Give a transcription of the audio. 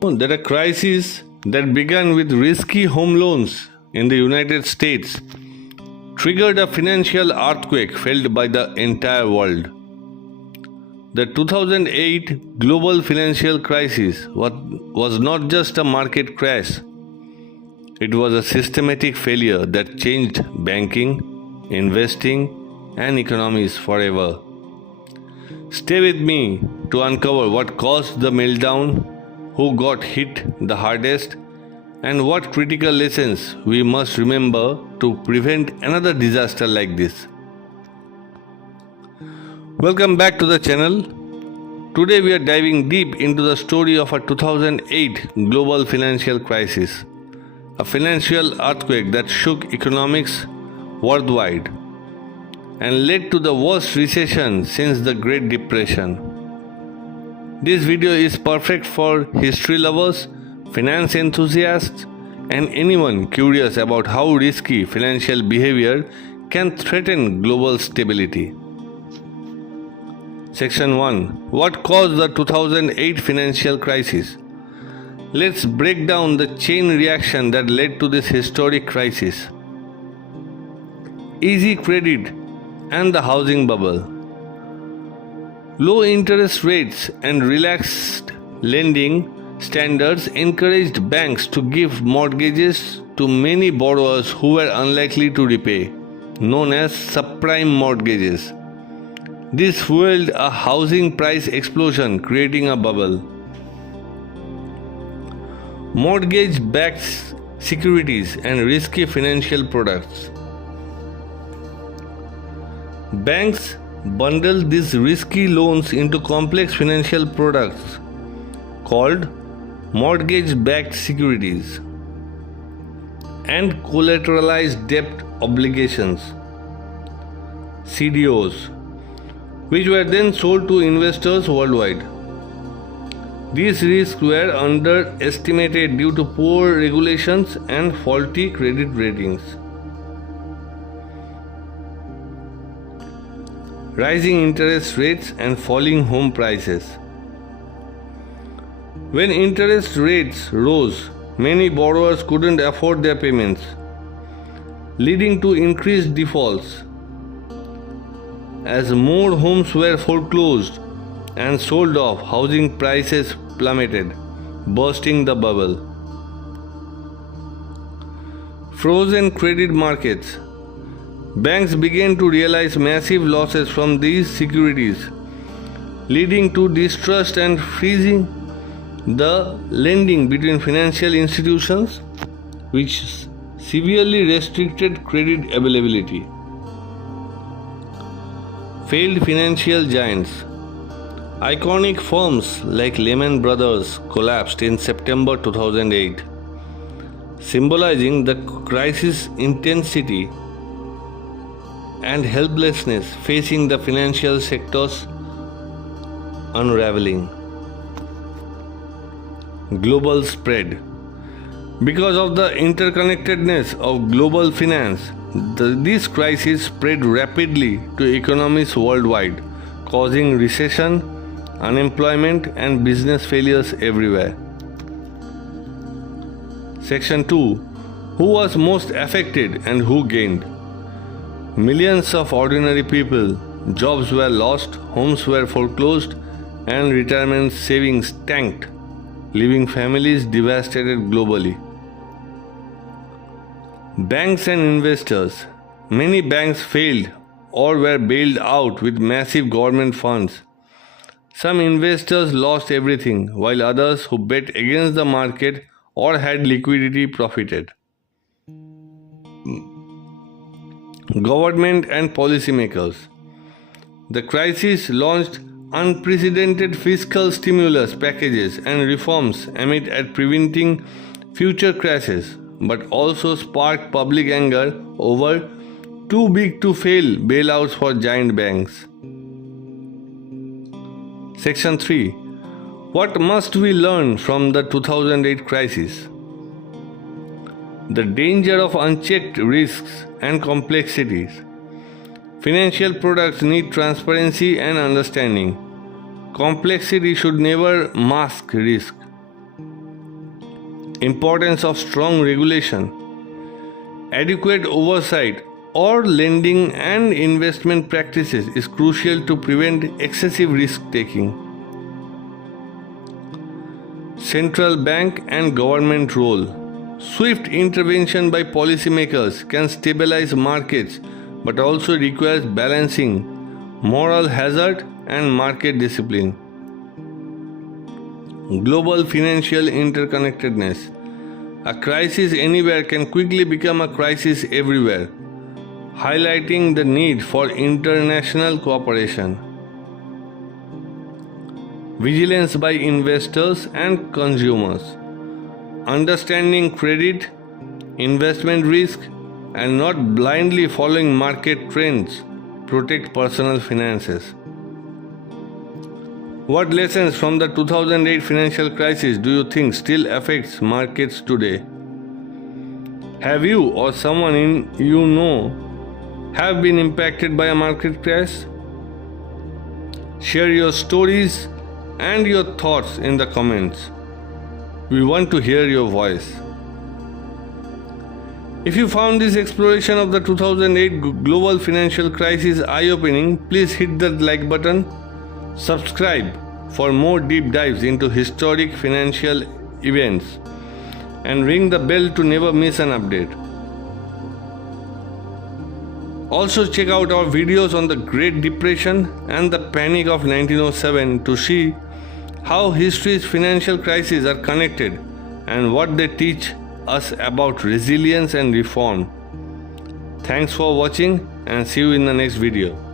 That a crisis that began with risky home loans in the United States triggered a financial earthquake felt by the entire world. The 2008 global financial crisis was not just a market crash, it was a systematic failure that changed banking, investing, and economies forever. Stay with me to uncover what caused the meltdown, who got hit the hardest, and what critical lessons we must remember to prevent another disaster like this. Welcome back to the channel. Today we are diving deep into the story of a 2008 global financial crisis, a financial earthquake that shook economics worldwide and led to the worst recession since the Great Depression. This video is perfect for history lovers, finance enthusiasts, and anyone curious about how risky financial behavior can threaten global stability. Section 1. What caused the 2008 financial crisis? Let's break down the chain reaction that led to this historic crisis. Easy credit and the housing bubble. Low interest rates and relaxed lending standards encouraged banks to give mortgages to many borrowers who were unlikely to repay, known as subprime mortgages. This fueled a housing price explosion, creating a bubble. Mortgage-backed securities and risky financial products. Banks bundled these risky loans into complex financial products called mortgage-backed securities and collateralized debt obligations (CDOs), which were then sold to investors worldwide. These risks were underestimated due to poor regulations and faulty credit ratings. Rising interest rates and falling home prices. When interest rates rose, many borrowers couldn't afford their payments, leading to increased defaults. As more homes were foreclosed and sold off, housing prices plummeted, bursting the bubble. Frozen credit markets. Banks began to realize massive losses from these securities, leading to distrust and freezing the lending between financial institutions, which severely restricted credit availability. Failed financial giants. Iconic firms like Lehman Brothers collapsed in September 2008, symbolizing the crisis intensity and helplessness facing the financial sector's unraveling. Global spread. Because of the interconnectedness of global finance, this crisis spread rapidly to economies worldwide, causing recession, unemployment, and business failures everywhere. Section 2. Who was most affected and who gained? Millions of ordinary people, jobs were lost, homes were foreclosed, and retirement savings tanked, leaving families devastated globally. Banks and investors. Many banks failed or were bailed out with massive government funds. Some investors lost everything, while others who bet against the market or had liquidity profited. Government and policymakers. The crisis launched unprecedented fiscal stimulus packages and reforms aimed at preventing future crashes, but also sparked public anger over too big to fail bailouts for giant banks. Section 3. What must we learn from the 2008 crisis? The danger of unchecked risks and complexities. Financial products need transparency and understanding. Complexity should never mask risk. Importance of strong regulation. Adequate oversight or lending and investment practices is crucial to prevent excessive risk taking. Central bank and government role. Swift intervention by policymakers can stabilize markets but also requires balancing moral hazard and market discipline. Global financial interconnectedness. A crisis anywhere can quickly become a crisis everywhere, highlighting the need for international cooperation. Vigilance by investors and consumers. Understanding credit, investment risk, and not blindly following market trends protect personal finances. What lessons from the 2008 financial crisis do you think still affects markets today? Have you or someone you know have been impacted by a market crash? Share your stories and your thoughts in the comments. We want to hear your voice. If you found this exploration of the 2008 global financial crisis eye-opening, please hit the like button. Subscribe for more deep dives into historic financial events and ring the bell to never miss an update. Also check out our videos on the Great Depression and the Panic of 1907 to see how history's financial crises are connected and what they teach us about resilience and reform. Thanks for watching and see you in the next video.